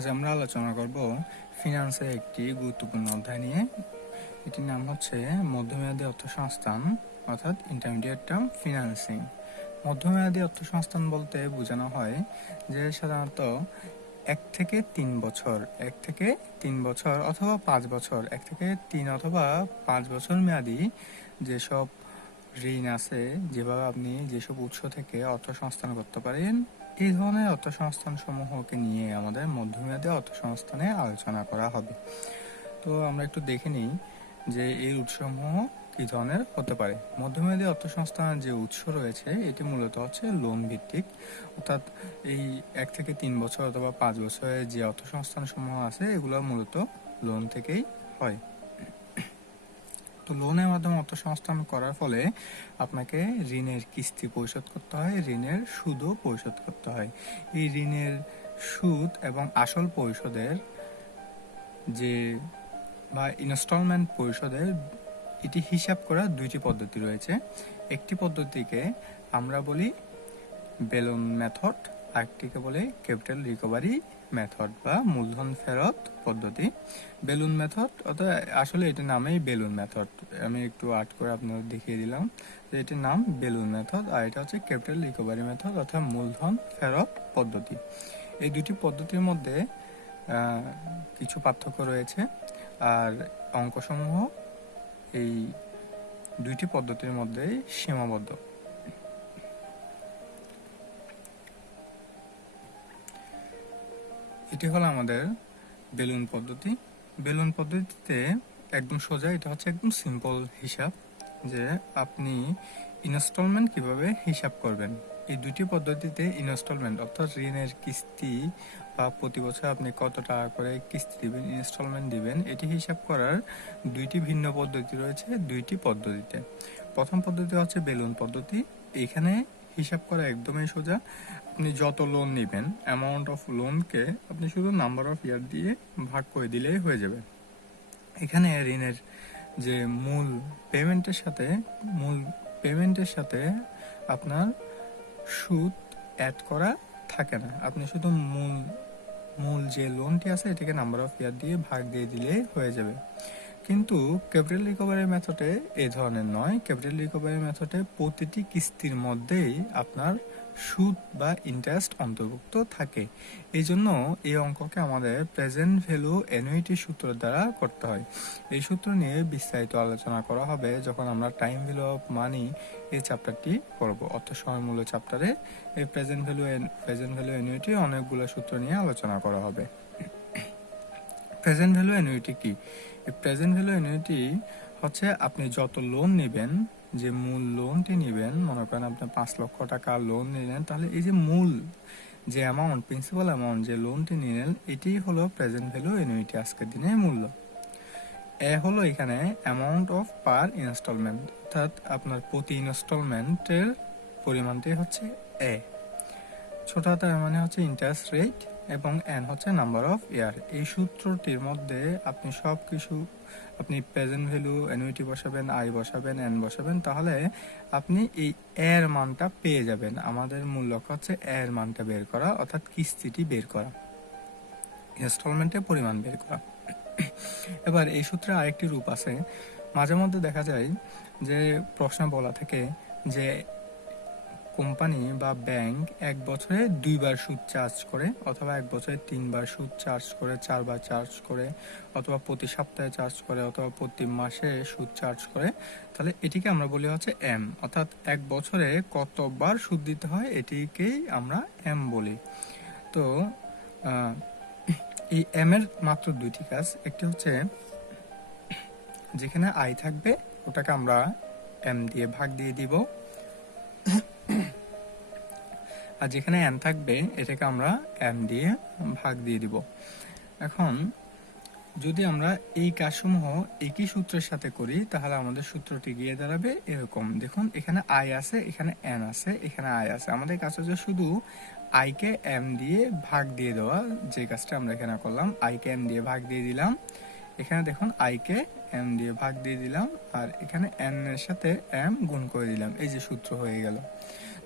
আজ আমরা আলোচনা করব ফিনান্সের একটি গুরুত্বপূর্ণ অধ্যায় নিয়ে। এটির নাম হচ্ছে মধ্যমেয়াদী অর্থসংস্থান, অর্থাৎ ইন্টারমিডিয়েট টার্ম ফিনান্সিং। মধ্যমেয়াদী অর্থসংস্থান বলতে বোঝানো হয় যে সাধারণত 1 থেকে 3 বছর অথবা 5 বছর, 1 থেকে 3 অথবা 5 বছর মেয়াদী যেসব ঋণ আছে, যেভাবে আপনি যেসব উৎস থেকে অর্থসংস্থান করতে পারেন, এই ধরনের অর্থসংস্থান সমূহকে নিয়ে আমাদের মধ্যমেয়াদী অর্থসংস্থানে আলোচনা করা হবে। তো আমরা একটু দেখে নিই যে এই উৎসসমূহ কি ধরনের হতে পারে। মধ্যমেয়াদী অর্থসংস্থানের যে উৎস রয়েছে এটি মূলত হচ্ছে লোন ভিত্তিক, অর্থাৎ এই 1 থেকে 3 বছর অথবা 5 বছরের যে অর্থসংস্থান সমূহ আছে এগুলো মূলত লোন থেকেই হয়। তো লোনের মাধ্যমে অর্থসংস্থান করার ফলে আপনাকে ঋণের কিস্তি পরিশোধ করতে হয়, ঋণের সুদও পরিশোধ করতে হয়। এই ঋণের সুদ এবং আসল পরিশোধের যে বা ইনস্টলমেন্ট পরিশোধের এটি হিসাব করার দুইটি পদ্ধতি রয়েছে। একটি পদ্ধতিকে আমরা বলি বেলুন মেথড, আরেকটিকে বলে ক্যাপিটাল রিকভারি মেথড বা মূলধন ফেরত পদ্ধতি। বেলুন মেথড অর্থাৎ আসলে এটির নামেই বেলুন মেথড, আমি একটু আর্ট করে আপনাদের দেখিয়ে দিলাম যে এটির নাম বেলুন মেথড, আর এটা হচ্ছে ক্যাপিটাল রিকভারি মেথড অর্থাৎ মূলধন ফেরত পদ্ধতি। এই দুটি পদ্ধতির মধ্যে কিছু পার্থক্য রয়েছে, আর অঙ্কসমূহ এই দুইটি পদ্ধতির মধ্যেই সীমাবদ্ধ। এটি হলো আমাদের বেলুন পদ্ধতি। বেলুন পদ্ধতিতে একদম সোজা, এটা হচ্ছে একদম সিম্পল হিসাব যে আপনি ইনস্টলমেন্ট কিভাবে হিসাব করবেন। এই দুটি পদ্ধতিতে ইনস্টলমেন্ট অর্থাৎ ঋণের কিস্তি বা প্রতি বছর আপনি কত টাকা করে কিস্তি দিবেন, ইনস্টলমেন্ট দিবেন, এটি হিসাব করার দুইটি ভিন্ন পদ্ধতি রয়েছে দুইটি পদ্ধতিতে। প্রথম পদ্ধতি হচ্ছে বেলুন পদ্ধতি। এখানে হিসাব করা একদমই সোজা। আপনি যত লোন নেবেন, অ্যামাউন্ট অফ লোনকে আপনি শুধু নাম্বার অফ ইয়ার দিয়ে ভাগ করে দিলেই হয়ে যাবে। এখানে ঋণের যে মূল পেমেন্টের সাথে আপনার সুদ অ্যাড করা থাকে না। আপনি শুধু মূল যে লোনটি আছে এটাকে নাম্বার অফ ইয়ার দিয়ে ভাগ দিয়ে দিলেই হয়ে যাবে। কিন্তু ক্যাপিটাল রিকভারি মেথডে এই ধরনের নয়। ক্যাপিটাল রিকভারি মেথডে প্রতিটি কিস্তির মধ্যেই আপনার সুদ বা ইন্টারেস্ট অন্তর্ভুক্ত থাকে। এই জন্য এই অঙ্ককে আমাদের প্রেজেন্ট ভ্যালু অ্যানুইটি সূত্র দ্বারা করতে হয়। এই সূত্র নিয়ে বিস্তারিত আলোচনা করা হবে যখন আমরা টাইম ভ্যালু অফ মানি এই চ্যাপ্টারটি করব। অর্থ সময় চ্যাপ্টারে এই প্রেজেন্ট ভ্যালু অ্যানুইটি অনেকগুলো সূত্র নিয়ে আলোচনা করা হবে। প্রেজেন্ট ভ্যালু অ্যানুইটি কি? এই প্রেজেন্ট ভ্যালু অ্যানুইটি হচ্ছে আপনি যত লোন নেবেন, যে মূল লোনটি নেবেন, মনে করেন আপনি 5 লক্ষ টাকা লোন নিলেন, তাহলে এই যে মূল যে অ্যামাউন্ট, প্রিন্সিপাল অ্যামাউন্ট যে লোনটি নিলেন, এটি হলো প্রেজেন্ট ভ্যালু অ্যানুইটি আজকের দিনের মূল্য। এ হলো এখানে অ্যামাউন্ট অফ পার ইনস্টলমেন্ট, অর্থাৎ আপনার প্রতি ইনস্টলমেন্টের পরিমাণটি হচ্ছে এ। ছোট হাতের মানে হচ্ছে ইন্টারেস্ট রেট এবং এন হচ্ছে নাম্বার অফ ইয়ার। এই সূত্রটির মধ্যে আপনি সব কিছু, আপনি প্রেজেন্ট ভ্যালু অ্যানুইটি বসাবেন, আই বসাবেন, এন বসাবেন, তাহলে আপনি এই এর মানটা পেয়ে যাবেন। আমাদের মূল লক্ষ্য হচ্ছে এর মানটা বের করা, অর্থাৎ কিস্তিটি বের করা, ইনস্টলমেন্টের পরিমাণ বের করা। এবার এই সূত্রে আরেকটি রূপ আছে। মাঝে মধ্যে দেখা যায় যে প্রশ্ন বলা থাকে যে কোম্পানি বা ব্যাংক 1 বছরে 2 বার সুদ চার্জ করে, অথবা 1 বছরে 3 বার সুদ চার্জ করে, 4 বার চার্জ করে, অথবা প্রতি সপ্তাহে চার্জ করে, অথবা প্রতি মাসে সুদ চার্জ করে। তাহলে এটিকে আমরা বলি হচ্ছে এম, অর্থাৎ 1 বছরে কতবার সুদ দিতে হয় এটিকেই আমরা এম বলি। তো এই এম এর মাত্র দুইটি কাজ। একটি হচ্ছে যেখানে আই থাকবে ওটাকে আমরা এম দিয়ে ভাগ দিয়ে দিব, আর যেখানে এন থাকবে এটাকে আমরা এম দিয়ে ভাগ দিয়ে দিব। এখন যদি আমরা এই কাজসমূহ একই সূত্রের সাথে করি তাহলে আমাদের সূত্রটি গিয়ে দাঁড়াবে এরকম। দেখুন, এখানে আই আছে, এখানে এন আছে, এখানে আই আছে। আমাদের কাজ হচ্ছে শুধু আইকে এম দিয়ে ভাগ দিয়ে দেওয়া। যে কাজটা আমরা এখানে করলাম, আইকে এম দিয়ে ভাগ দিয়ে দিলাম। এখানে দেখুন আইকে এম দিয়ে ভাগ দিয়ে দিলাম, আর এখানে এন এর সাথে এম গুণ করে দিলাম। এই যে সূত্র হয়ে গেল।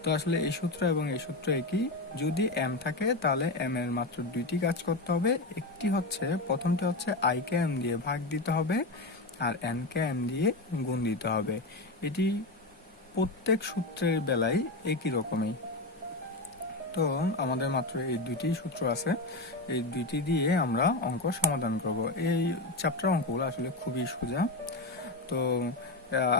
তো আসলে এই সূত্র এবং এই সূত্র একই। যদি m থাকে তাহলে m এর মাত্র দুইটি কাজ করতে হবে। একটি হচ্ছে, প্রথমটি হচ্ছে i কে m দিয়ে ভাগ দিতে হবে, আর n কে m দিয়ে গুণ দিতে হবে। এটি প্রত্যেক সূত্রের বেলায় একই রকমই। তো আমাদের মাত্র এই দুইটি সূত্র আছে, এই দুইটি দিয়ে আমরা অঙ্ক সমাধান করব। এই চ্যাপ্টার অঙ্কগুলো আসলে খুবই সোজা, তো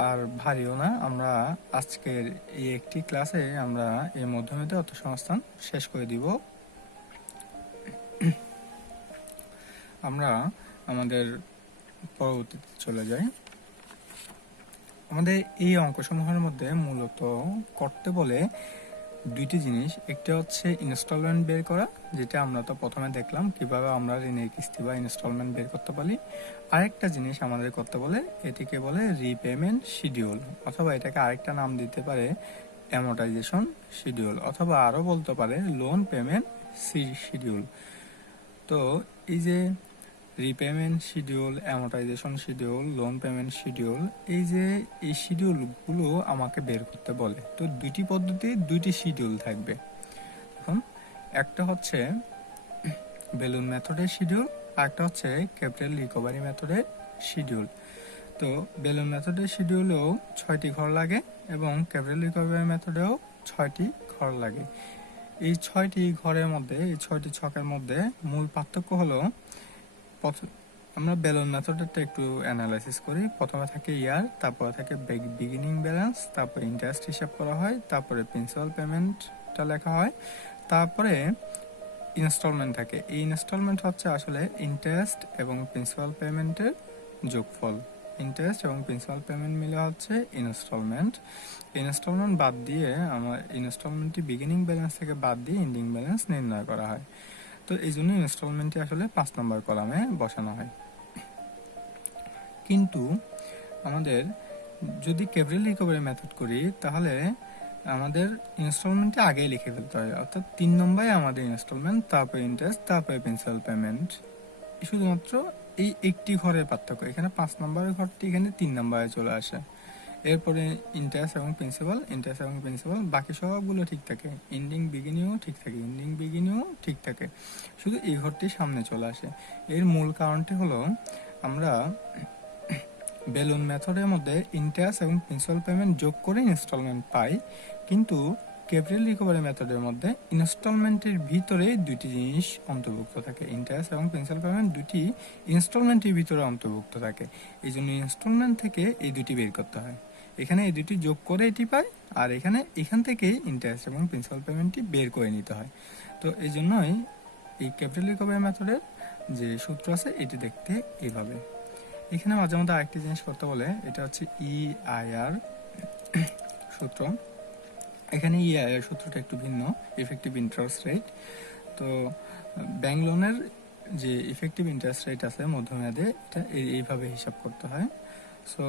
আর ভারীও না। আমরা আজকের এই একটি ক্লাসে আমরা এই মধ্যমেতে অর্থসংস্থান শেষ করে দিব। আমরা আমাদের পরবর্তীতে চলে যাই। আমাদের এই অঙ্কসমূহের মধ্যে মূলত করতে বলে দুইটি জিনিস। একটা হচ্ছে ইনস্টলমেন্ট বের করা, যেটা আমরা তো প্রথমে দেখলাম কিভাবে আমরা ঋণের কিস্তি বা ইনস্টলমেন্ট বের করতে পারি। আরেকটা জিনিস আমাদের করতে বলে, এটিকে বলে রিপেমেন্ট শিডিউল, অথবা এটাকে আরেকটা নাম দিতে পারে অ্যামোর্টাইজেশন শিডিউল, অথবা আরও বলতে পারে লোন পেমেন্ট শিডিউল। তো এই যে repayment schedule, amortisation schedule, loan payment schedule, এই শিডিউলগুলো আমাকে বের করতে বলে। তো দুইটি পদ্ধতি, দুইটি শিডিউল থাকবে। এখন একটা হচ্ছে বেলুন মেথডের শিডিউল, আর একটা হচ্ছে ক্যাপিটাল রিকভারি মেথডের শিডিউল। তো বেলুন মেথডের শিডিউলেও 6টি ঘর লাগে এবং ক্যাপিটাল রিকভারি মেথডেও 6টি ঘর লাগে। এই 6টি ঘরের মধ্যে, এই 6টি ছকের মধ্যে মূল পার্থক্য হলো, আমরা বেলুন মেথডটা একটু অ্যানালাইসিস করি। প্রথমে থাকে ইয়ার, তারপরে থাকে বিগিনিং ব্যালেন্স, তারপরে ইন্টারেস্ট হিসাব করা হয়, তারপরে প্রিন্সিপাল পেমেন্টটা লেখা হয়, তারপরে ইনস্টলমেন্ট থাকে। এই ইনস্টলমেন্ট হচ্ছে আসলে ইন্টারেস্ট এবং প্রিন্সিপাল পেমেন্টের যোগফল। ইন্টারেস্ট এবং প্রিন্সিপাল পেমেন্ট মিলে হচ্ছে ইনস্টলমেন্ট। ইনস্টলমেন্ট বাদ দিয়ে আমার ইনস্টলমেন্টটি বিগিনিং ব্যালেন্স থেকে বাদ দিয়ে এন্ডিং ব্যালেন্স নির্ণয় করা হয়। তো এই জন্য ইনস্টলমেন্টটি আসলে 5 নম্বর কলামে বসানো হয়। কিন্তু আমাদের যদি ক্যাপিটাল রিকভারি মেথড করি, তাহলে আমাদের ইনস্টলমেন্টে আগেই লিখে ফেলতে হয়, অর্থাৎ 3 নম্বরে আমাদের ইনস্টলমেন্ট, তারপরে ইন্টারেস্ট, তারপরে প্রিন্সিপাল পেমেন্ট। শুধুমাত্র এই একটি ঘরের পার্থক্য, এখানে 5 নম্বরের ঘরটি এখানে 3 নম্বরে চলে আসে। এরপরে ইন্টারেস্ট এবং প্রিন্সিপাল বাকি সবগুলো ঠিক থাকে। এন্ডিং বিগিনিংও ঠিক থাকে, ঠিক থাকে, শুধু এই ঘরটি সামনে চলে আসে। এর মূল কারণটি হলো, আমরা বেলুন মেথডের মধ্যে ইন্টারেস্ট এবং প্রিন্সিপাল পেমেন্ট যোগ করে ইনস্টলমেন্ট পাই, কিন্তু ক্যাপিটাল রিকভারি মেথডের মধ্যে ইনস্টলমেন্টের ভিতরে দুইটি জিনিস অন্তর্ভুক্ত থাকে। ইন্টারেস্ট এবং প্রিন্সিপাল পেমেন্ট দুটি ইনস্টলমেন্টের ভিতরে অন্তর্ভুক্ত থাকে। এই জন্য ইনস্টলমেন্ট থেকে এই দুটি বের করতে হয়। এখানে এই দুটি যোগ করে এটি পাই, আর এখান থেকে ইন্টারেস্ট এবং প্রিন্সিপাল পেমেন্টটি বের করে নিতে হয়। তো এই জন্যই এই ক্যাপিটাল রিকভারি মেথডের যে সূত্র আছে এটি দেখতে এইভাবে। এখানে মাঝে মধ্যে আরেকটি জিনিস করতে বলে, এটা হচ্ছে EIR সূত্র। এখানে EIR সূত্রটা একটু ভিন্ন, ইফেক্টিভ ইন্টারেস্ট রেট। তো ব্যাংক লোনের যে ইফেক্টিভ ইন্টারেস্ট রেট আছে মধ্যমেয়াদে, এটা এইভাবে হিসাব করতে হয়। সো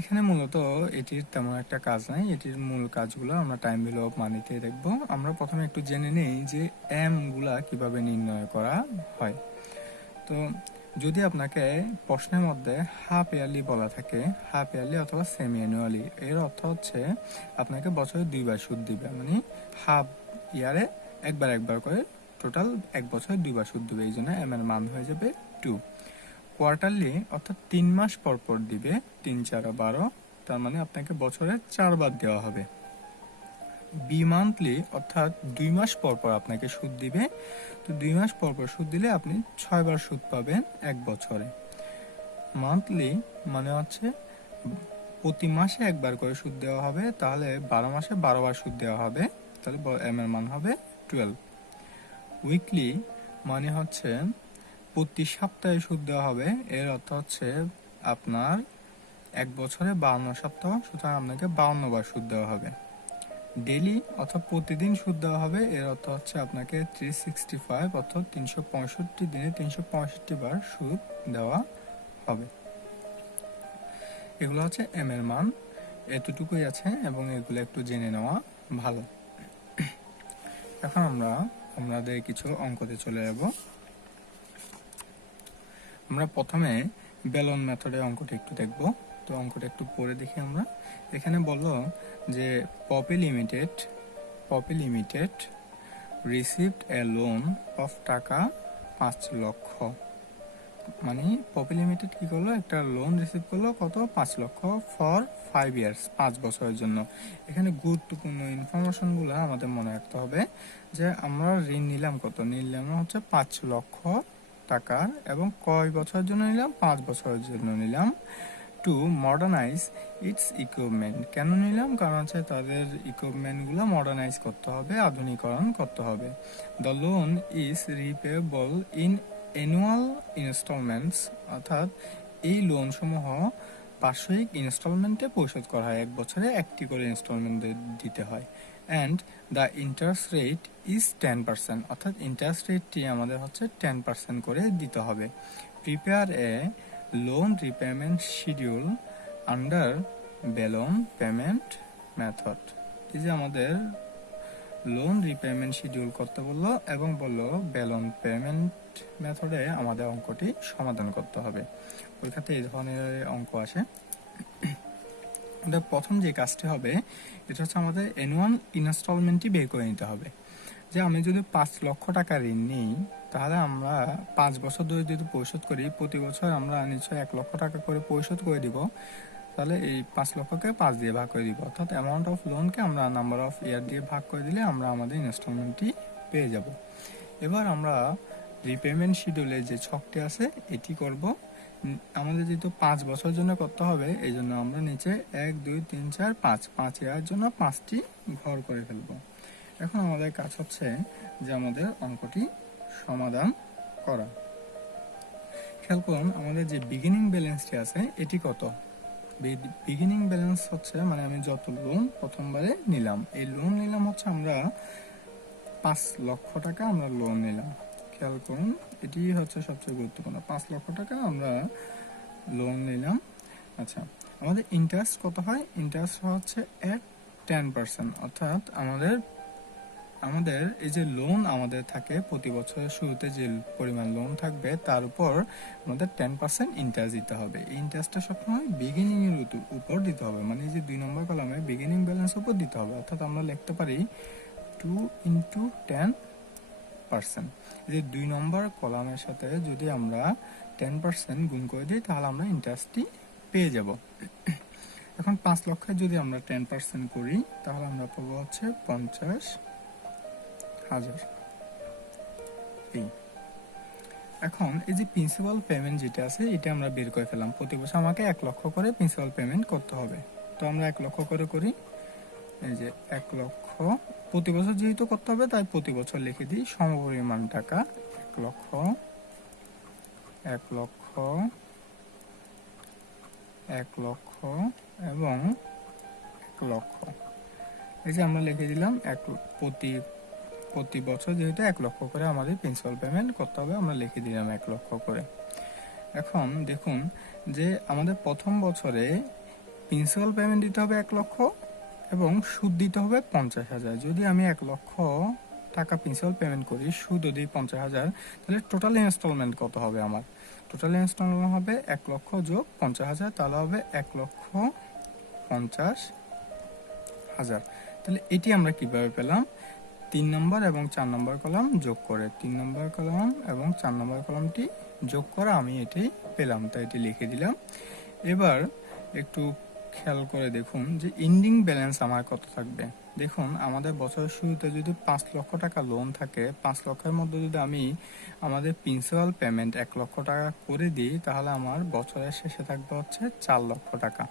এখানে মূলত এটির তেমন একটা কাজ নাই। এটির মূল কাজগুলো আমরা টাইম ভ্যালু অফ মানিতে দেখব। আমরা প্রথমে একটু জেনে নেই যে এম গুলা কিভাবে নির্ণয় করা হয়। তো যদি আপনাকে প্রশ্নের মধ্যে হাফ ইয়ারলি বলা থাকে, হাফ ইয়ারলি অথবা সেমি অ্যানুয়ালি, এর অর্থ হচ্ছে আপনাকে বছরে 2বার সুদ দিবে, মানে হাফ ইয়ারে একবার করে, টোটাল এক বছরে 2বার সুদ দিবে। এই জন্য এম এর মান হয়ে যাবে 2। কোয়ার্টারলি অর্থাৎ 3 মাস পর পর দিবে, 3 4 12, তার মানে আপনাকে বছরে 4বার দেওয়া হবে। বি মান্থলি অর্থাৎ 2 মাস পর পর আপনাকে সুদ দিবে। তো 2 মাস পর পর সুদ দিলে আপনি 6বার সুদ পাবেন এক বছরে। মান্থলি মানে হচ্ছে প্রতি মাসে একবার করে সুদ দেওয়া হবে, তাহলে 12 মাসে 12বার সুদ দেওয়া হবে, তাহলে এম এর মান হবে 12। উইকলি মানে হচ্ছে প্রতি সপ্তাহে সুদ দেওয়া হবে, এর অর্থ হচ্ছে আপনার এক বছরে 52 সপ্তাহ, সুতরাং আপনাকে 52বার সুদ দেওয়া হবে। ডেইলি অর্থাৎ প্রতিদিন সুদ দেওয়া হবে, এর অর্থ হচ্ছে আপনাকে 365 অর্থাৎ 365 দিনে 365 বার সুদ দেওয়া হবে। এগুলো হচ্ছে এম এর মান, এতটুকুই আছে এবং এগুলো একটু জেনে নেওয়া ভালো। এখন আমরা আমাদের কিছু অঙ্কতে চলে যাব। আমরা প্রথমে বেলন মেথডের অঙ্কটা একটু দেখব। তো অঙ্কটা একটু পড়ে দেখি আমরা। এখানে বললো যে poppy limited received a loan of টাকা 5 লক্ষ। মানে পপি লিমিটেড কি করলো, একটা লোন রিসিভ করলো কত, 5 লক্ষ ফর 5 ইয়ার্স, 5 বছরের জন্য। এখানে গুরুত্বপূর্ণ ইনফরমেশনগুলো আমাদের মনে রাখতে হবে যে আমরা ঋণ নিলাম কত, নিলাম হচ্ছে 5 লক্ষ টাকার, এবং কয় বছরের জন্য নিলাম, 5 বছরের জন্য নিলাম। টু মডার্নাইজ ইটস ইকুইপমেন্ট, কেন নিলাম, কারণ হচ্ছে তাদের ইকুইপমেন্টগুলো মডার্নাইজ করতে হবে, আধুনিকরণ করতে হবে। The loan is repayable in annual instalments, অর্থাৎ এই লোন সমূহ বার্ষিক ইনস্টলমেন্টে পরিশোধ করা হয়, এক বছরে একটি করে ইনস্টলমেন্ট দিতে হয়। And the interest rate is 10%, অর্থাৎ ইন্টারেস্ট রেটটি আমাদের হচ্ছে 10% করে দিতে হবে। Prepare a loan repayment schedule under Ballon payment method. এই যে আমাদের লোন রিপেমেন্ট শিডিউল করতে বললো এবং বললো ব্যালন পেমেন্ট মেথডে আমাদের অঙ্কটি সমাধান করতে হবে। পরীক্ষাতে এই ধরনের অঙ্ক আসে। প্রথম যে কাজটি হবে এটা হচ্ছে আমাদের অ্যানুয়াল ইনস্টলমেন্টটি বের করে নিতে হবে। যে আমি যদি 5 লক্ষ টাকা ঋণ নিই, তাহলে আমরা 5 বছর ধরে যদি পরিশোধ করি, প্রতি বছর আমরা নিশ্চয়ই 1 লক্ষ টাকা করে পরিশোধ করে দিব। তাহলে এই 5 লক্ষকে 5 দিয়ে ভাগ করে দিব, অর্থাৎ অ্যামাউন্ট অফ লোনকে আমরা নাম্বার অফ ইয়ার দিয়ে ভাগ করে দিলে আমরা আমাদের ইনস্টলমেন্টটি পেয়ে যাব। এবার আমরা রিপেমেন্ট শিডিউলে যে ছকটি আছে এটি করব। আমাদের যেহেতু 5 বছরের জন্য করতে হবে, এই জন্য আমরা নিচে 1 2 3 4 5 ইয়ার জন্য 5টি ঘর করে ফেলব। এখন আমাদের কাজ হচ্ছে যে আমাদের অঙ্কটি সমাধান করা। খেয়াল করুন আমাদের যে বিগিনিং ব্যালেন্সটি আছে এটি কত। বিগিনিং ব্যালেন্স হচ্ছে মানে আমি যত লোন প্রথমবারে নিলাম, এই লোন নিলাম হচ্ছে আমরা 5 লক্ষ টাকা আমরা লোন নিলাম। খেয়াল করুন এটি হচ্ছে সবচেয়ে গুরুত্বপূর্ণ, 5 লক্ষ টাকা আমরা লোন নিলাম। আচ্ছা, আমাদের ইন্টারেস্ট কত হয়, ইন্টারেস্ট হচ্ছে at 10%, অর্থাৎ আমাদের এই যে লোন আমাদের থাকে প্রতি বছরের শুরুতে যে পরিমাণ লোন থাকবে তার উপর আমাদের 10% ইন্টারেস্ট দিতে হবে। এই ইন্টারেস্টটা সবসময় বিগিনিং এর উপর দিতে হবে, মানে এই যে 2 নম্বর কলামে বিগিনিং ব্যালেন্স উপর দিতে হবে। অর্থাৎ আমরা লিখতে পারি 2 × 10%। যে 2 নম্বর কলামের সাথে যদি আমরা 10% গুণ করে দিই তাহলে আমরা ইন্টারেস্টটি পেয়ে যাব। এখন 5 লক্ষে যদি আমরা 10% করি তাহলে আমরা পাবো হচ্ছে 50,000। এখন এই যে প্রিন্সিপাল পেমেন্ট যেটা আছে এটা আমরা বের করে ফেলাম। প্রতি বছর আমাকে 1 লক্ষ করে প্রিন্সিপাল পেমেন্ট করতে হবে, তো আমরা 1 লক্ষ করে করি। এই যে 1 লক্ষ প্রতি বছর যেহেতু করতে হবে তাই প্রতি বছর লিখে দিই সমপরিমাণ টাকা 1 লক্ষ 1 লক্ষ 1 লক্ষ এবং 1 লক্ষ। এই যে আমরা লিখে দিলাম প্রতি বছর যেহেতু 1 লক্ষ করে আমাদের প্রিন্সিপাল পেমেন্ট করতে হবে, আমরা লিখে দিলাম 1 লক্ষ করে। এখন দেখুন যে আমাদের প্রথম বছরে প্রিন্সিপাল পেমেন্ট দিতে হবে 1 লক্ষ এবং সুদ দিতে হবে 50,000। যদি আমি 1 লক্ষ টাকা প্রিন্সিপাল পেমেন্ট করি, সুদও দিই 50,000, তাহলে টোটাল ইনস্টলমেন্ট কত হবে আমার? টোটাল ইনস্টলমেন্ট হবে 1 লক্ষ যোগ 50,000, তাহলে হবে 1,50,000। তাহলে এটি আমরা কিভাবে পেলাম? 3 নম্বর এবং 4 নম্বর কলাম যোগ করে, 3 নম্বর কলাম এবং 4 নম্বর কলামটি যোগ করে আমি এটি পেলাম, তাই এটি লিখে দিলাম। এবার একটু খেয়াল করে দেখুন যে এন্ডিং ব্যালেন্স আমার কত থাকবে। দেখুন আমাদের বছরের শুরুতে যদি 5 লক্ষ টাকা লোন থাকে, 5 লক্ষের মধ্যে যদি আমি আমাদের প্রিন্সিপাল পেমেন্ট 1 লক্ষ টাকা করে দিই তাহলে আমার বছরের শেষে থাকবে হচ্ছে 4 লক্ষ টাকা।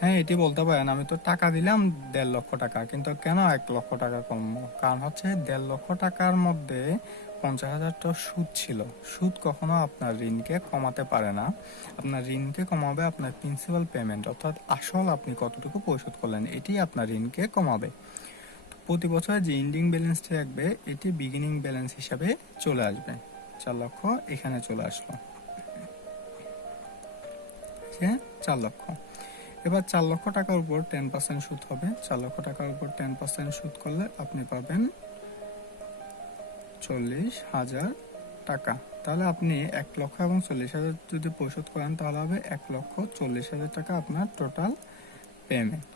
হ্যাঁ, এটি বলতে পারেন আমি তো টাকা দিলাম 1.5 লক্ষ টাকা, কিন্তু কেন 1 লক্ষ টাকা কমবো? কারণ হচ্ছে 1.5 লক্ষ টাকার মধ্যে 50,000 তো সুদ ছিল। সুদ কখনো আপনার ঋণকে কমাতে পারে না। আপনার ঋণকে কমাবে আপনার প্রিন্সিপাল পেমেন্ট, অর্থাৎ আসল আপনি কতটুকু পরিশোধ করলেন এটি আপনার ঋণকে কমাবে। প্রতি বছর যে এন্ডিং ব্যালেন্সটি থাকবে এটি বিগিনিং ব্যালেন্স হিসাবে চলে আসবে। 4 লক্ষ এখানে চলে আসলো, 4 লক্ষ। এবার 4 লক্ষ টাকার উপর 10% সুদ হবে। 4 লক্ষ টাকার উপর 10% সুদ করলে আপনি পাবেন 40,000 টাকা। তাহলে আপনি 1,40,000 যদি পরিশোধ করেন তাহলে হবে 1,40,000 টাকা আপনার টোটাল পেমেন্ট।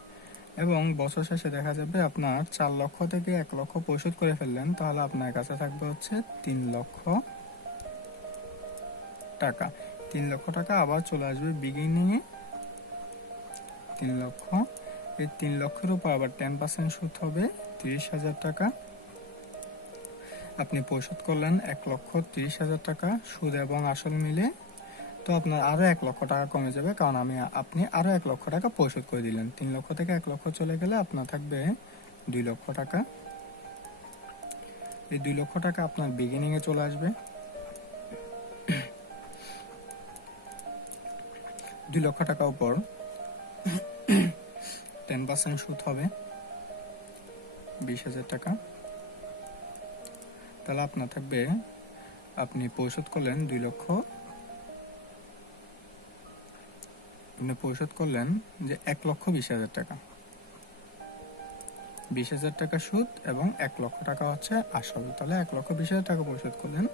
এবং বছর শেষে দেখা যাবে আপনার 4 লক্ষ থেকে 1 লক্ষ পরিশোধ করে ফেললেন, তাহলে আপনার কাছে থাকবে হচ্ছে 3 লক্ষ টাকা। 3 লক্ষ টাকা আবার চলে আসবে বিগিনিংয়ে 3 লক্ষ। এই 3 লক্ষের উপর আবার 10% সুদ হবে 30,000 টাকা। আপনি পরিশোধ করলেন 1,30,000 টাকা সুদ এবং আসল মিলে। তো আপনার আরও 1 লক্ষ টাকা কমে যাবে, কারণ আপনি আরও 1 লক্ষ টাকা পরিশোধ করে দিলেন। 3 লক্ষ থেকে 1 লক্ষ চলে গেলে আপনার থাকবে 2 লক্ষ টাকা। এই 2 লক্ষ টাকা আপনার বিগিনিংয়ে চলে আসবে। 2 লক্ষ টাকা উপর 10% সুদ হবে 20,000 টাকা। তাহলে আপনার থাকবে, আপনি পরিশোধ করলেন 2 লক্ষ, আপনি পরিশোধ করলেন যে 1,20,000 টাকা, 20,000 টাকা সুদ এবং 1 লক্ষ টাকা হচ্ছে আসল। তাহলে 1,20,000 টাকা পরিশোধ করলেন।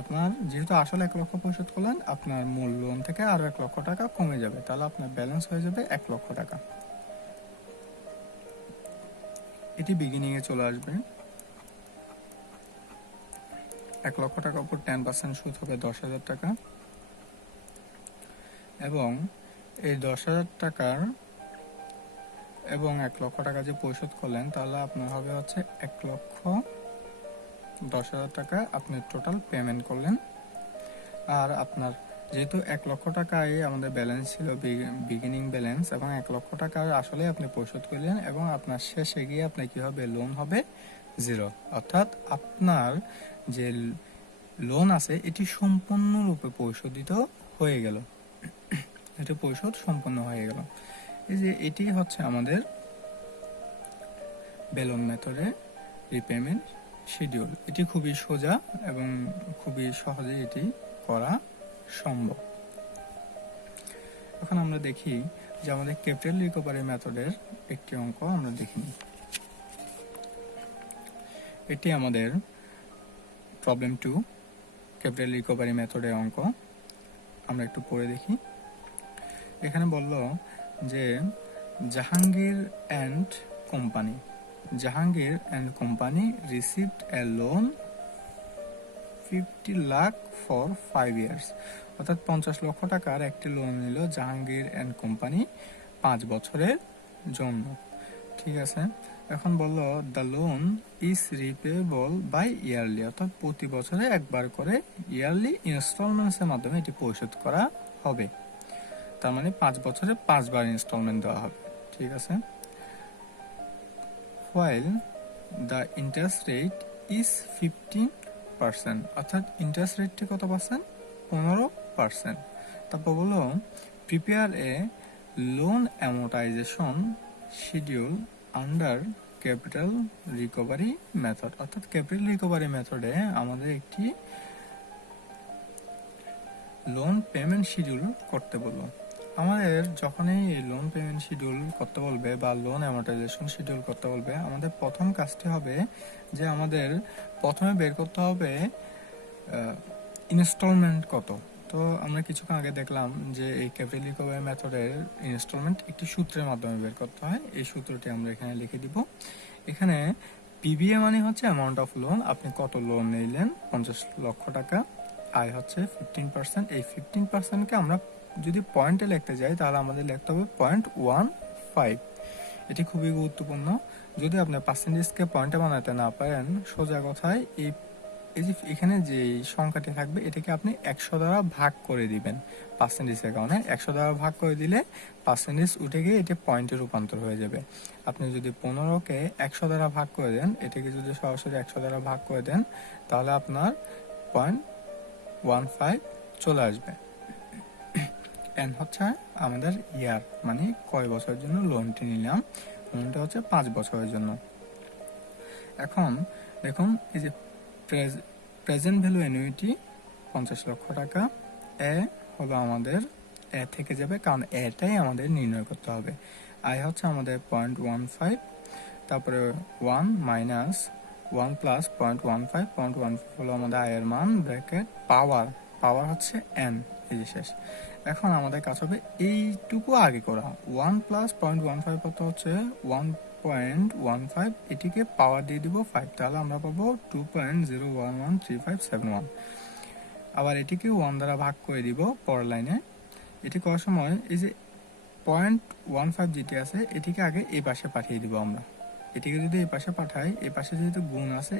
আপনার যেহেতু আসল 1 লক্ষ পরিশোধ করলেন, আপনার মূল লোন থেকে আরো 1 লক্ষ টাকা কমে যাবে, তাহলে আপনার ব্যালেন্স হয়ে যাবে 1 লক্ষ টাকা। এটি বিগিনিং এ চলে আসবে। 1 লক্ষ টাকা উপর 10% সুদ হবে 10,000 টাকা। এবং এই 10,000 টাকার এবং 1 লক্ষ টাকা যে পরিশোধ করলেন, তাহলে আপনার হবে হচ্ছে 1,10,000 টাকা আপনি টোটাল পেমেন্ট করলেন। আর আপনার যেহেতু 1 লক্ষ টাকায় আমাদের ব্যালেন্স ছিল, বিগিনিং ব্যালেন্স, এবং 1 লক্ষ টাকার আসলে আপনি পরিশোধ করলেন, এবং আপনার শেষে গিয়ে আপনার কি হবে, লোন হবে 0। অর্থাৎ আপনার যে লোন আছে এটি সম্পূর্ণরূপে পরিশোধিত হয়ে গেল, এটি পরিশোধ সম্পন্ন হয়ে গেল। এই যে এটি হচ্ছে আমাদের বেলন মেথডের রিপেমেন্ট শিডিউল। এটি খুবই সোজা এবং খুবই সহজে এটি করা সম্ভব। এখন আমরা দেখি যে আমাদের ক্যাপিটাল রিকভারি মেথডের একটি অঙ্ক আমরা দেখি। এটি আমাদের প্রবলেম 2 ক্যাপিটাল রিকভারি মেথডের অঙ্ক। আমরা একটু পড়ে দেখি। এখানে বলল যে Jahangir and company received a loan 50 lakh for 5 years. অর্থাৎ 50 লক্ষ টাকার একটি লোন নিল জাহাঙ্গীর অ্যান্ড কোম্পানি 5 বছরের জন্য। ঠিক আছে, এখন বলল the loan is repayable by yearly, অর্থাৎ প্রতি বছরে একবার করে ইয়ারলি ইনস্টলমেন্টসের মাধ্যমে এটি পরিশোধ করা হবে। তার মানে 5 বছরে 5 বার ইনস্টলমেন্ট দেওয়া হবে। ঠিক আছে, while the interest rate is 15%, অর্থাৎ ইন্টারেস্ট রেটটি কত পার্সেন্ট, 15%। তারপর বলো prepare a loan amortisation schedule under capital recovery method. অর্থাৎ ক্যাপিটাল রিকভারি মেথডে আমাদের একটি লোন পেমেন্ট শিডিউল করতে বললো। আমাদের যখনই এই লোন পেমেন্ট শিডিউল করতে বলবে বা লোন অ্যামোর্টাইজেশন শিডিউল করতে বলবে, আমাদের প্রথম কাজটি হবে যে আমাদের প্রথমে বের করতে হবে ইনস্টলমেন্ট কত। তো আমরা কিছুক্ষণ আগে দেখলাম যে এই ক্যাপিটাল রিকভারি মেথডের ইনস্টলমেন্ট একটি সূত্রের মাধ্যমে বের করতে হয়। এই সূত্রটি আমরা এখানে লিখে দিব। এখানে পিবিএ মানে হচ্ছে অ্যামাউন্ট অফ লোন, আপনি কত লোন নিলেন, 50 লক্ষ টাকা। আয় হচ্ছে 15%। এই 15%কে আমরা যদি পয়েন্টে লিখতে যাই তাহলে আমাদের লিখতে হবে 0.15। এটি খুবই গুরুত্বপূর্ণ। যদি আপনি পার্সেন্টেজকে পয়েন্টে বানাতে না পারেন, সোজা কথায় এই যে এখানে যে সংখ্যাটি থাকবে এটাকে আপনি 100 দ্বারা ভাগ করে দিবেন। পার্সেন্টেজের কারণে 100 দ্বারা ভাগ করে দিলে পার্সেন্টেজ উঠে গিয়ে এটি পয়েন্টে রূপান্তর হয়ে যাবে। আপনি যদি 15কে 100 দ্বারা ভাগ করে দেন, এটাকে যদি সরাসরি 100 দ্বারা ভাগ করে দেন, তাহলে আপনার 0.15 চলে আসবে। এন হচ্ছে আমাদের ইয়ার, মানে কয় বছরের জন্য লোনটি নিলাম। লোনটা হচ্ছে 5 বছরের জন্য। এখন দেখুন এই যে প্রেজেন্ট ভ্যালু অ্যানুইটি 50 লক্ষ টাকা। এ হলো আমাদের এ থেকে যাবে, কারণ এটাই আমাদের নির্ণয় করতে হবে। আয় হচ্ছে আমাদের 0.15, তারপরে 1 মাইনাস 1 প্লাস 0.15, 0.15 হলো আমাদের আয়ের মান, ব্র্যাকেট পাওয়ার, পাওয়ার হচ্ছে n, এই যে শেষ। এখন আমাদের কাজ হবে এইটুকু আগে করা। 1 প্লাস 0.15 কত হচ্ছে 1.15, এটিকে পাওয়ার দিয়ে দিব 5, তাহলে আমরা পাবো 2.0113571। আবার এটিকে 1 দ্বারা ভাগ করে দিব পরের লাইনে। এটি করার সময় এই যে 0.15 যেটি আছে এটিকে আগে এই পাশে পাঠিয়ে দিব আমরা। এটিকে যদি এই পাশে পাঠাই, এই পাশে যেহেতু গুণ আছে,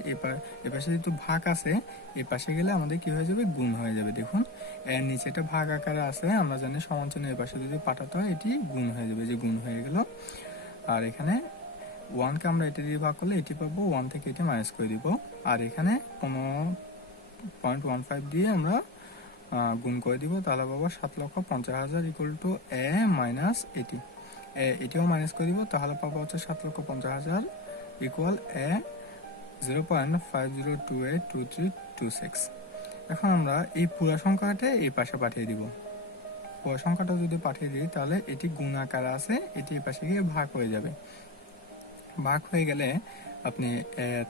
এই পাশে যেহেতু ভাগ আছে, এই পাশে গেলে আমাদের কি হয়ে যাবে, গুণ হয়ে যাবে। দেখুন এর নিচে একটা ভাগ আকারে আছে, আমরা জানি সমান চিহ্ন এই পাশে যদি পাঠাতে হয় এটি গুণ হয়ে যাবে, যে গুণ হয়ে গেল। আর এখানে 1 কে আমরা এটি দিয়ে ভাগ করলে এটি পাবো, 1 থেকে এটি মাইনাস করে দিব। আর এখানে 0.15 দিয়ে আমরা গুণ করে দিব, তাহলে পাবো 7,50,000 ইকুয়াল টু এ মাইনাস এটি। এটিও মাইনাস করে দিব, তাহলে পাবো হচ্ছে 7,50,000 ইকুয়াল এ 0.50282326। এখন আমরা এই পুরো সংখ্যাটা এই পাশে পাঠিয়ে দিব। পুরো সংখ্যাটা যদি পাঠিয়ে দিই তাহলে এটি গুণ আকারে আছে, এটি এই পাশে গিয়ে ভাগ হয়ে যাবে। ভাগ হয়ে গেলে আপনি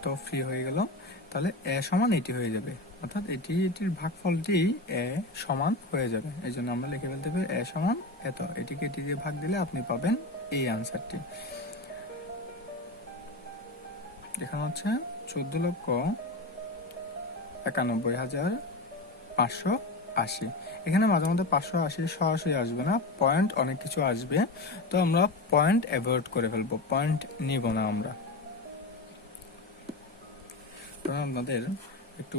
তো ফ্রি হয়ে গেল, তাহলে এ সমান এটি হয়ে যাবে, অর্থাৎ এটির ভাগফলটি এ সমান হয়ে যাবে। এই জন্য আমরা লিখে ফেলতে হবে এ সমান এত, এটিকে এটি দিয়ে ভাগ দিলে আপনি পাবেন এই আনসারটি। এখানে হচ্ছে 14,91,580। এখানে মাঝে মধ্যে 580 সরাসরি আসবে না, পয়েন্ট অনেক কিছু আসবে, তো আমরা পয়েন্ট অ্যাভয়েড করে ফেলবো, পয়েন্ট নিব না আমরা। তো আপনাদের একটু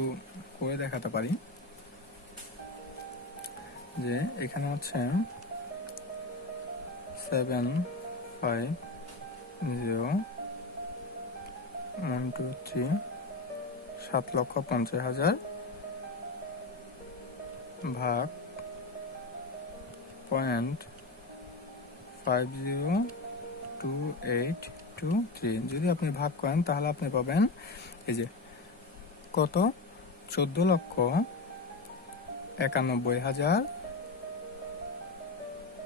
করে দেখাতে পারি যে এখানে হচ্ছে 750,123 7,50,000 ভাগ 0.502823। যদি আপনি ভাগ করেন তাহলে আপনি পাবেন এই যে কত, 14,91,000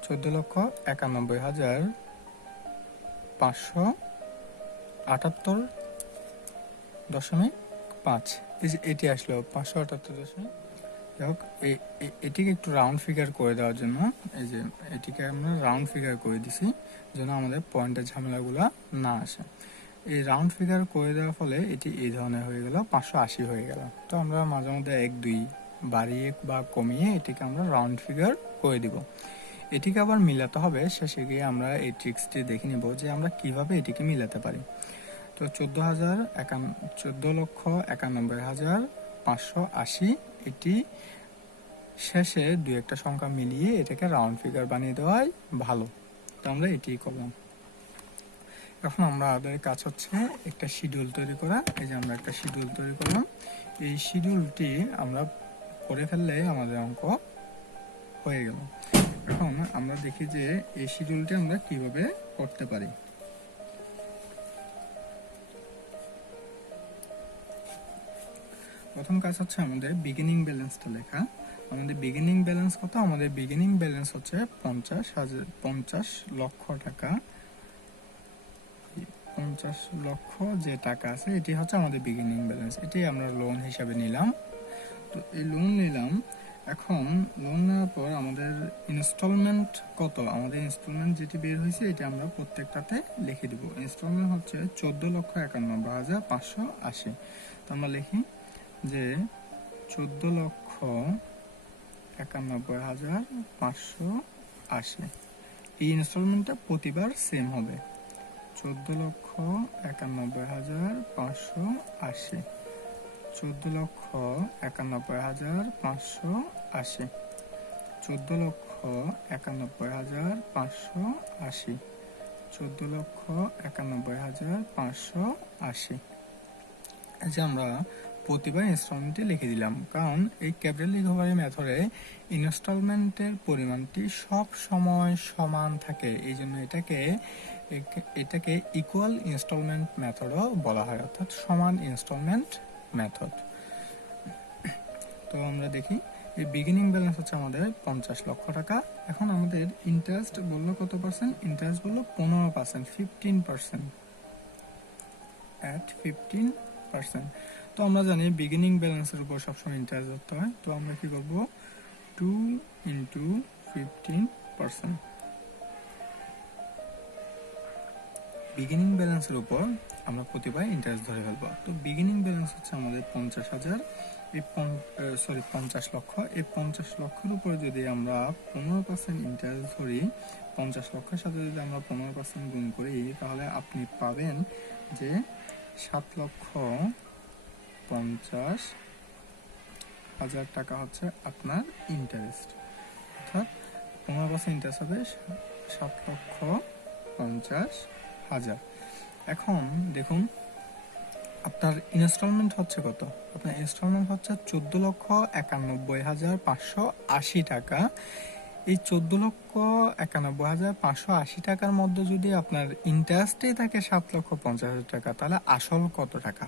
14,91,578.5। এই যে এটি আসলো 578. যাই হোক, এটিকে একটু রাউন্ড ফিগার করে দেওয়ার জন্য এই যে এটিকে আমরা রাউন্ড ফিগার করে দিছি, যেন আমাদের পয়েন্টের ঝামেলাগুলো না আসে। এই রাউন্ড ফিগার করে দেওয়ার ফলে এটি এই ধরনের হয়ে গেল, 580 হয়ে গেল। তো আমরা মাঝে মধ্যে 1-2 বাড়িয়ে বা কমিয়ে এটিকে আমরা রাউন্ড ফিগার করে দিব। এটিকে আবার মিলাতে হবে, শেষে গিয়ে আমরা এই ট্রিক্সটি দেখে নিব যে আমরা কিভাবে এটিকে মিলাতে পারি। তো 14,91,580 এটি শেষে দুই একটা সংখ্যা মিলিয়ে এটাকে রাউন্ড ফিগার বানিয়ে দেওয়াই ভালো। তো আমরা এটি করলাম। এখন আমাদের কাজ হচ্ছে একটা শিডিউল তৈরি করা। এই যে আমরা একটা শিডিউল তৈরি করলাম, এই শিডিউলটি আমরা করে ফেললে আমাদের অঙ্ক হয়ে গেল। এখন আমরা দেখি যে এই শিডিউলটি আমরা কিভাবে করতে পারি। প্রথম কাজ হচ্ছে আমাদের বিগিনিং ব্যালেন্সটা লেখা। আমাদের বিগিনিং ব্যালেন্স কত? আমাদের বিগিনিং ব্যালেন্স হচ্ছে 50 লক্ষ টাকা। 50 লক্ষ যে টাকা আছে এটি হচ্ছে আমাদের বিগিনিং ব্যালেন্স, এটি আমরা লোন হিসাবে নিলাম। তো এই লোন নিলাম, এখন লোন নেওয়ার পর আমাদের ইনস্টলমেন্ট কত, আমাদের ইনস্টলমেন্ট যেটি বের হয়েছে এটি আমরা প্রত্যেকটাতে লিখে দিব। ইনস্টলমেন্ট হচ্ছে 14,91,580। তো আমরা লিখি যে 14,91,580। এই ইনস্টলমেন্টটা প্রতিবার সেম হবে, 14,91,580, 14,91,580, 14,91,580, 14,91,580। এই যে আমরা প্রতিবার ইনস্টলমেন্টে লিখে দিলাম, কারণ এই ক্যাপিটাল রিকভারি মেথডে ইনস্টলমেন্টের পরিমাণটি সব সময় সমান থাকে, এই জন্য এটাকে ইকুয়াল ইনস্টলমেন্ট মেথডও বলা হয়, অর্থাৎ সমান ইনস্টলমেন্ট মেথড। তো আমরা দেখি এই বিগিনিং ব্যালেন্স হচ্ছে আমাদের 50 লক্ষ টাকা। এখন আমাদের ইন্টারেস্ট বললো কত পার্সেন্ট? ইন্টারেস্ট বললো 15%, 15%, at 15%। 15%। তো আমরা জানি বিগিনিং ব্যালেন্সের উপর সবসময় ইন্টারেস্ট ধরতে হয়। তো আমরা কি করব, 2 ইন্টু 15%। বিগিনিং ব্যালেন্সের উপর আমরা প্রতিবার ইন্টারেস্ট ধরে ফেলবো। তো বিগিনিং ব্যালেন্স হচ্ছে আমাদের 50,000, এই 50 লক্ষ। এই 50 লক্ষের উপর যদি আমরা 15% ইন্টারেস্ট ধরি, 50 লক্ষের সাথে যদি আমরা 15% গুণ করি, তাহলে আপনি পাবেন যে 7,50,000 টাকা হচ্ছে আপনার ইন্টারেস্ট। অর্থাৎ 15% ইন্টারেস্ট হবে 7,50,000। এখন দেখুন আপনার ইনস্টলমেন্ট হচ্ছে কত। আপনার ইনস্টলমেন্ট হচ্ছে 14,91,580 টাকা। এই 14,91,580 টাকার মধ্যে যদি আপনার ইন্টারেস্টই থাকে 7,50,000 টাকা, তাহলে আসল কত টাকা?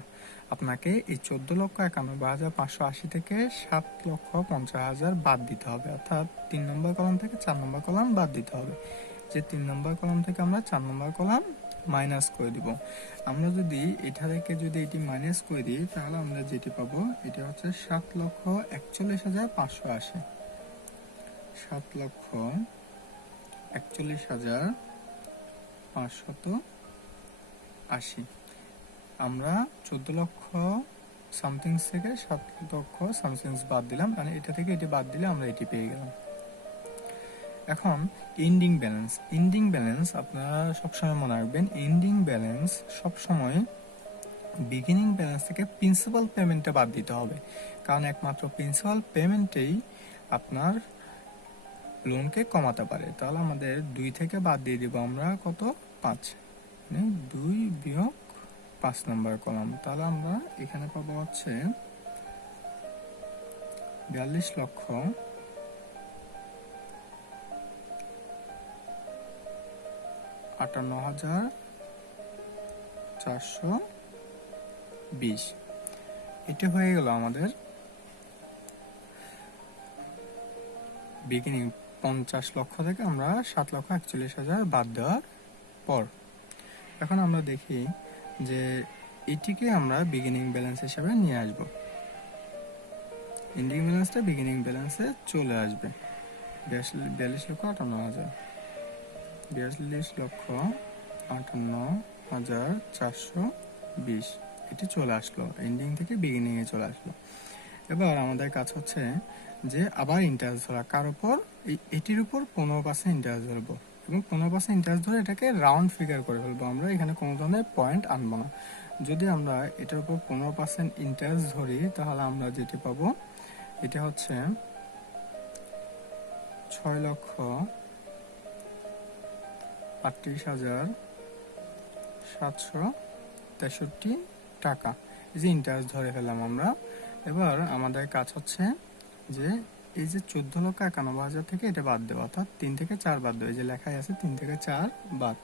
আপনাকে এই 14,91,580 থেকে 7,50,000 বাদ দিতে হবে, অর্থাৎ 3 নম্বর কলাম থেকে 4 নম্বর কলাম বাদ দিতে হবে। যে 3 নম্বর কলাম থেকে আমরা 4 নম্বর কলাম মাইনাস করে দিব। আমরা যদি এটা থেকে যদি এটি মাইনাস করে দিই, তাহলে আমরা যেটি পাবো এটা হচ্ছে 7,41,580। 7,41,580। আমরা 14 লক্ষ সামথিং থেকে 7 লক্ষ সামথিং বাদ দিলাম, মানে এটা থেকে এটি বাদ দিলে আমরা এটি পেয়ে গেলাম। এখন এন্ডিং ব্যালেন্স। এন্ডিং ব্যালেন্স আপনারা সবসময় মনে রাখবেন, এন্ডিং ব্যালেন্স সবসময় বিগিনিং ব্যালেন্স থেকে প্রিন্সিপাল পেমেন্টটা বাদ দিতে হবে, কারণ একমাত্র প্রিন্সিপাল পেমেন্টেই আপনার লোনকে কমাতে পারে। তাহলে আমাদের 2 থেকে বাদ দিয়ে দিব আমরা কত, 5, মানে 2 বিয়োগ 5 নম্বর কলাম। তাহলে আমরা এখানে পাবো হচ্ছে 42,58,420। এটা হয়ে গেল আমাদের বিগিনিং। 50 লক্ষ থেকে আমরা 7,41,000 বাদ দেওয়ার পর এখন আমরা দেখি যে এটিকে আমরা বিগিনিং ব্যালেন্স হিসেবে নিয়ে আসব। এন্ডিং ব্যালেন্সটা বিগিনিং ব্যালেন্সে চলে আসবে। 42,58,000, 42,58,420 এটি চলে আসলো, এন্ডিং থেকে বিগিনিং এ চলে আসলো। এবার আমাদের কাজ হচ্ছে যে আবার ইন্টারেস্ট ধরা, কার উপর, এটির উপর 15% ইন্টারেস্ট ধরবো এবং 15% ইন্টারেস্ট ধরে এটাকে রাউন্ড ফিগার করে ফেলবো। আমরা এখানে কোনো ধরনের পয়েন্ট আনবো না। যদি আমরা এটার উপর 15% ইন্টারেস্ট ধরি, তাহলে আমরা যেটি পাবো এটা হচ্ছে 6,38,763 টাকা, এই যে ইন্টারেস্ট ধরে ফেললাম আমরা। এবার আমাদের কাজ হচ্ছে যে এই যে 14,91,000 থেকে এটা বাদ দেওয়া, অর্থাৎ 3 থেকে 4 বাদ দেওয়া, এই যে লেখায় আছে 3 থেকে 4 বাদ।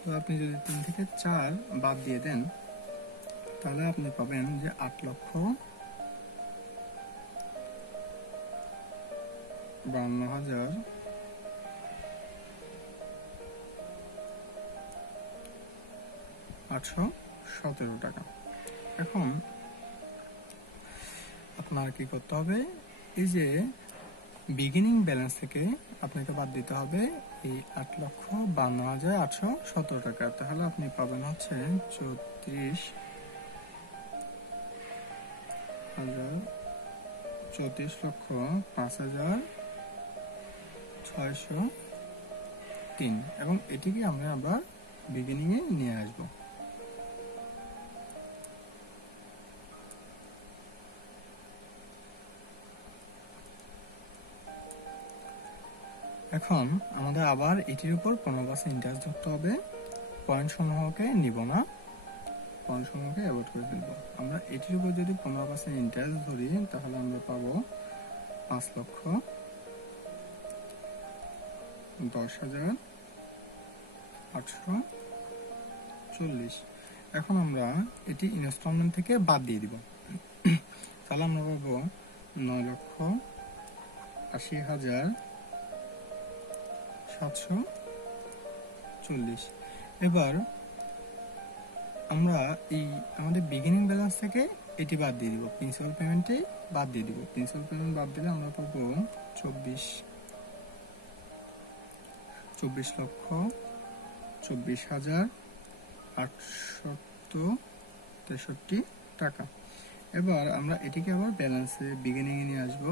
তো আপনি যদি 3 থেকে 4 বাদ দিয়ে দেন, তাহলে আপনি পাবেন যে 52,817 টাকা। এখন আপনার কি করতে হবে, এই যে বিগিনিং ব্যালেন্স থেকে আপনাকে বাদ দিতে হবে এই 8,52,817 টাকা। তাহলে আপনি পাবেন হচ্ছে 34,05,603 এবং এটিকে আমরা আবার বিগিনিং এ নিয়ে আসবো। এখন আমাদের আবার এটির উপর 15% ইন্টারেস্ট ধরতে হবে। পয়েন্ট সমূহকে নিব না, পয়েন্ট সমূহকে অ্যাভয়েড করে ফেলবো। আমরা এটির উপর যদি 15% ইন্টারেস্ট ধরি, তাহলে আমরা পাবো 5,10,840। এখন আমরা এটি ইনস্টলমেন্ট থেকে বাদ দিয়ে দিব, তাহলে আমরা পাবো 9,80,740। এবার আমরা এই আমাদের বিগিনিং ব্যালেন্স থেকে এটি বাদ দিয়ে দিব, প্রিন্সিপাল পেমেন্টে বাদ দিয়ে দিব। প্রিন্সিপাল পেমেন্ট বাদ দিলে আমরা পাবো 24,24,863 টাকা। এবার আমরা এটিকে আবার ব্যালেন্সে বিগিনিং এ নিয়ে আসবো,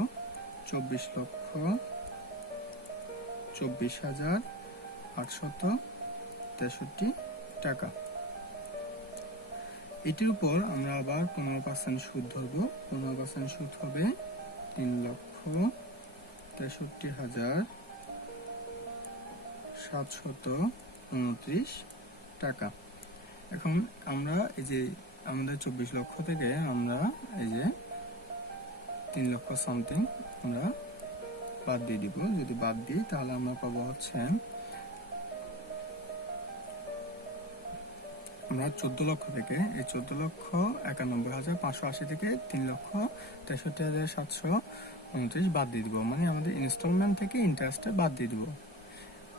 24,24,863 টাকা। এটির উপর আমরা আবার 15% সুদ ধরবো। 15% সুদ হবে 3,63,729 টাকা। এখন আমরা এই যে আমাদের 24 লক্ষ থেকে আমরা এই যে 3 লক্ষ সামথিং আমরা বাদ দিয়ে দিব। যদি বাদ দিই তাহলে আমরা পাবো হচ্ছে আমরা 14 লক্ষ থেকে এই 14,91,580 থেকে 3,63,729 বাদ দিয়ে দিব, মানে আমাদের ইনস্টলমেন্ট থেকে ইন্টারেস্টটা বাদ দিয়ে দিব।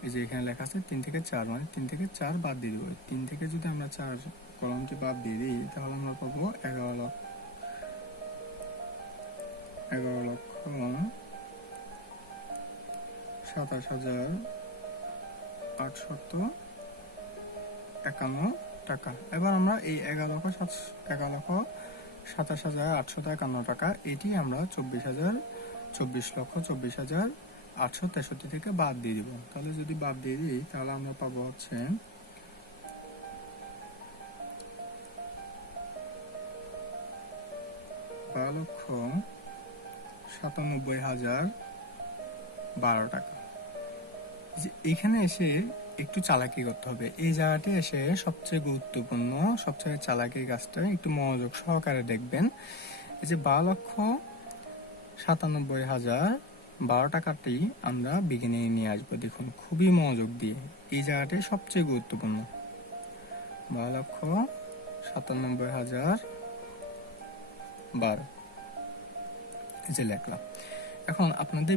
এই যে এখানে লেখা আছে 3 থেকে 4, মানে 3 থেকে 4 বাদ দিয়ে দিব। 3 থেকে যদি আমরা 4 কলমটি বাদ দিয়ে দিই তাহলে আমরা পাবো 11,27,851 টাকা। এবার আমরা এই 11,27,851 টাকা এটি আমরা 24,24,863 থেকে বাদ দিয়ে দিব। তাহলে যদি বাদ দিয়ে দিই তাহলে আমরা পাবো হচ্ছে 12,97,012 টাকা। এখানে এসে একটু চালাকি করতে হবে। এই জায়গাটি এসে সবচেয়ে গুরুত্বপূর্ণ, সবচেয়ে চালাকি কাজটা একটু মনোযোগ সহকারে দেখবেন। এই যে 12,97,012 টাকাটি আমরা বিগিনিং এ নিয়ে আসবো। দেখুন খুবই মনোযোগ দিয়ে, এই জায়গাটি সবচেয়ে গুরুত্বপূর্ণ। 12,97,012 এই যে লেখলাম। এখন আপনাদের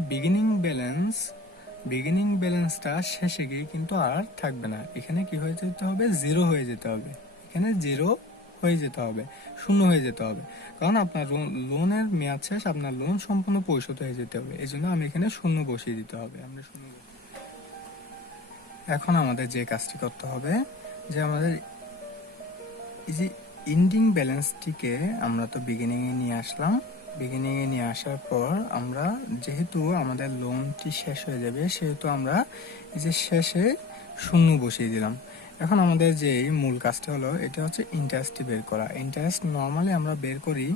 বিগিনিং ব্যালেন্সটা শেষে গিয়ে কিন্তু আর থাকবে না। এখানে কি হয়ে যেতে হবে? জিরো হয়ে যেতে হবে। এখানে জিরো হয়ে যেতে হবে, শূন্য হয়ে যেতে হবে, কারণ আপনার লোনের মেয়াদ শেষ, আপনার লোন সম্পূর্ণ পরিশোধ হয়ে যেতে হবে। এই জন্য আমি এখানে শূন্য বসিয়ে দিতে হবে। এখন আমাদের যে কাজটি করতে হবে, যে আমাদের এই যে এন্ডিং ব্যালেন্সটিকে আমরা তো বিগিনিং এ নিয়ে আসলাম। বিগিনিং এ নিয়ে আসার পর আমরা যেহেতু আমাদের লোনটি শেষ হয়ে যাবে, সেহেতু আমরা এই যে শেষে শূন্য বসিয়ে দিলাম। এখন আমাদের যে মূল কাজটা হলো, এটা হচ্ছে ইন্টারেস্টটি বের করা। ইন্টারেস্ট নর্মালি আমরা বের করি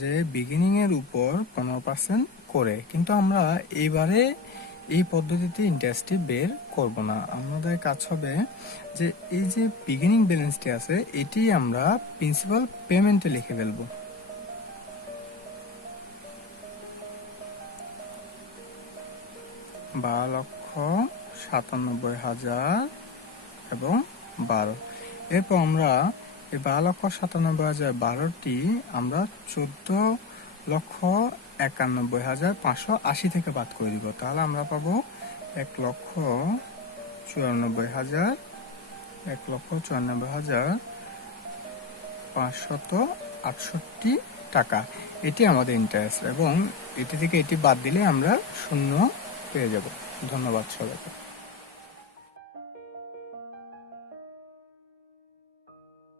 যে বিগিনিং এর উপর 15% করে, কিন্তু আমরা এইবারে এই পদ্ধতিতে ইন্টারেস্টটি বের করব না। আমাদের কাজ হবে যে এই যে বিগিনিং ব্যালেন্সটি আছে এটি আমরা প্রিন্সিপাল পেমেন্টে লিখে ফেলবো। 12,97,012 এরপর আমরা এই 12,97,012টি আমরা 14,91,580 থেকে বাদ করে দিব। তাহলে আমরা পাবো 1,94,568 টাকা। এটি আমাদের ইন্টারেস্ট, এবং এটি থেকে এটি বাদ দিলে আমরা শূন্য পেয়ে যাব। ধন্যবাদ সবাইকে।